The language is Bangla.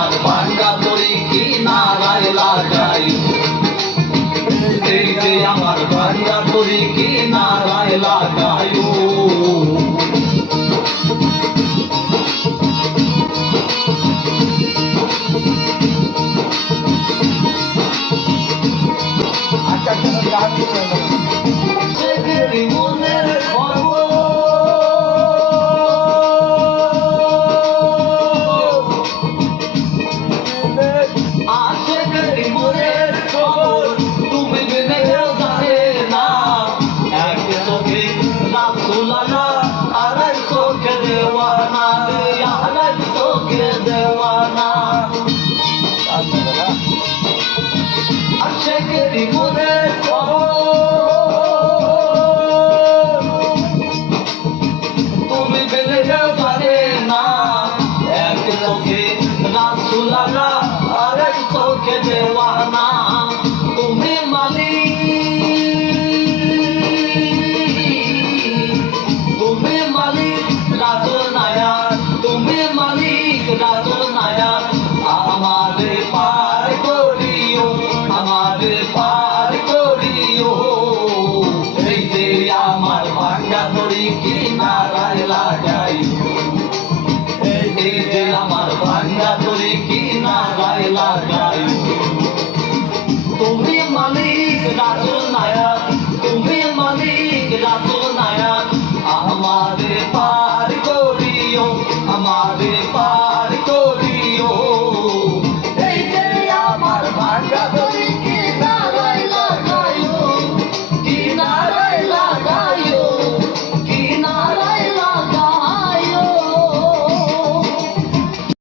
আমার ভাঙ্গা তরি কিনারায় লাগাই, এই যে আমার ভাঙ্গা তরি কিনারায় লাগাই। কিনারায় লাগাই, এই যে আমার ভাঙ্গা তরি কিনারায় লাগাই।